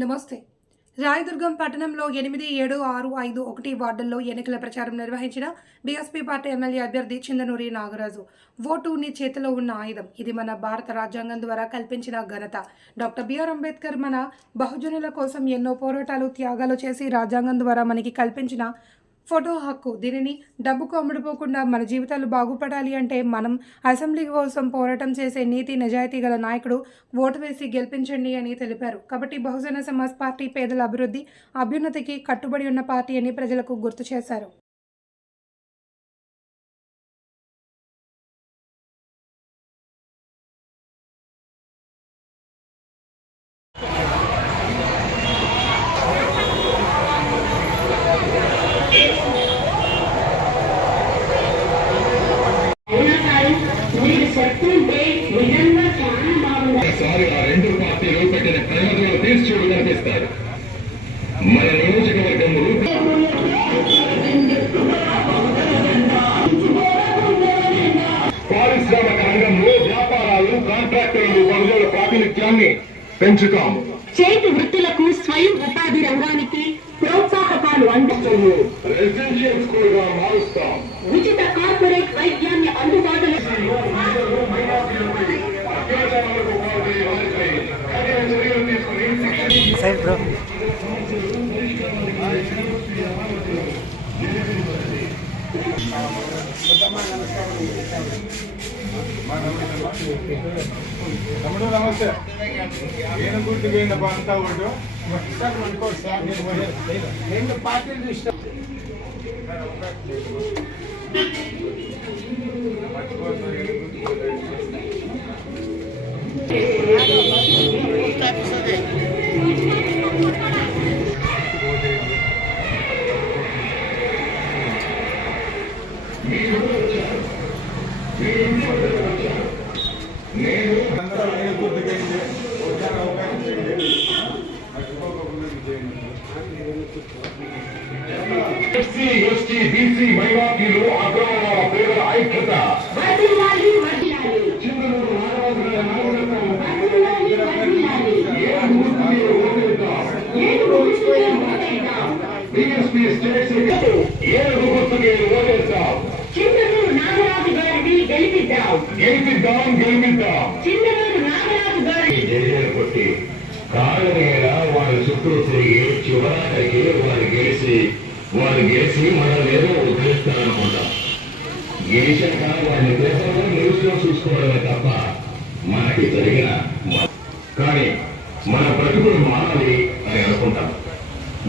నమస్తే. రాయదుర్గం పట్టణంలో ఎనిమిది ఏడు ఆరు ఐదు ఒకటి వార్డుల్లో ఎన్నికల ప్రచారం నిర్వహించిన బీఎస్పీ పార్టీ ఎమ్మెల్యే అభ్యర్థి చిందనూరి నాగరాజు. ఓటు నీ చేతిలో ఉన్న ఆయుధం. ఇది మన భారత రాజ్యాంగం ద్వారా కల్పించిన ఘనత. డాక్టర్ బిఆర్ అంబేద్కర్ మన బహుజనుల కోసం ఎన్నో పోరాటాలు త్యాగాలు చేసి రాజ్యాంగం ద్వారా మనకి కల్పించిన ఫోటో హక్కు. దీనిని డబ్బుకు అమ్ముడుపోకుండా మన జీవితాలు బాగుపడాలి అంటే మనం అసెంబ్లీ కోసం పోరాటం చేసే నీతి నిజాయితీ గల నాయకుడు ఓటు వేసి గెలిపించండి అని తెలిపారు. కాబట్టి బహుజన సమాజ్ పార్టీ పేదల అభివృద్ధి అభ్యున్నతికి కట్టుబడి ఉన్న పార్టీ అని ప్రజలకు గుర్తు చేశారు. ఆ రెండు పార్టీలు పెట్టిన కళ్ళజోలు తీసి చూడు కనిపిస్తారు మన నియోజకవర్గం పారిశ్రామిక రంగంలో వ్యాపారాలు కాంట్రాక్టర్లు కొనుగోలు ప్రాతినిధ్యాన్ని పెంచుతాం. చేతి వృత్తులకు స్వయం ఉపాధి రంగానికి ప్రోత్సాహకాలు అందిస్తూ రెసిడెన్షియల్ స్కూల్గా సైడ్ బ్రో. తమ్ముడు నమస్తే. నేను గుర్తు పోయిందప్ప అంతా ఒకటి. రెండు పార్టీలు ఇష్టం అందరూ ఎస్సీ ఎస్టీ బీసీ మైనార్టీలు అగ్రవర్ణాల పేదల ఐక్యత. స్టేట్ సెక్రటరీ గుర్తుకి నాగరాజు గెలిపిద్దాం. గెలిపిద్దాం గెలిపిద్దాం. నాగరాజు కొట్టి మీద వారి చుట్టూ తిరిగి చివరాఖరికి వారు గెలిచి వారు గెలిచి మనల్ని ఏదో ఉద్ధరిస్తారనుకుంటాం. గెలిచాక వారిని దేశంలో న్యూస్లో చూసుకోవడమే తప్ప మనకి జరిగిన కానీ మన బ్రతుకులు మారాలి అని అనుకుంటాం.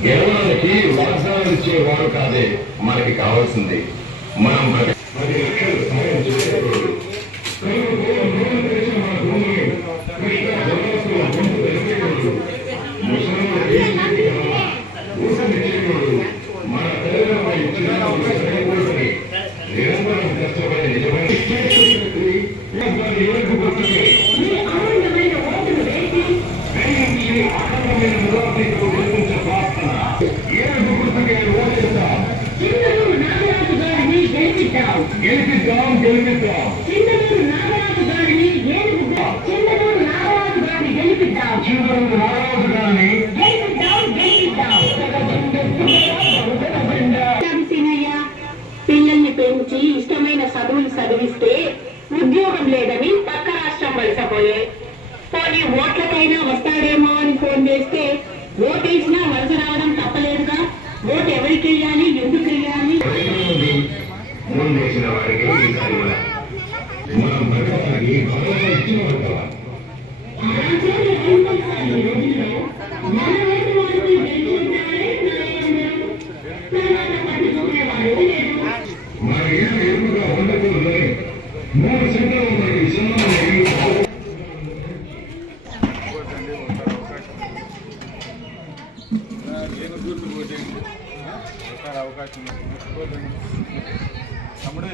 గెలవడానికి వాగ్దానం ఇచ్చేవారు కాదే మనకి కావాల్సింది. మనం పది లక్షలు సాయం చేసేవాడు ముసలి గెలిపిద్దాం గెలిపిద్దాం నాగరాజు గారిని నాగరాజు గారిని గెలిపిద్దాం గారిని గెలిపిద్దాం గెలిపిద్దాం పిల్లల్ని పెంచి ఇష్టమైన చదువులు చదివిస్తే ఉద్యోగం లేదని పక్క రాష్ట్రం వలసపోయే. పోనీ ఓట్లకైనా వస్తాడేమో అని ఫోన్ చేస్తే ఓటేసినా వలస రావడం తప్పలేదు. ముందేసిన ఈసారి మనం భగవానికి భరోసా ఇచ్చిన కదా మన ఎదురుగా ఉండకూడదు మూడు సెంటర్ చిన్న అవకాశం നമ്മുടെ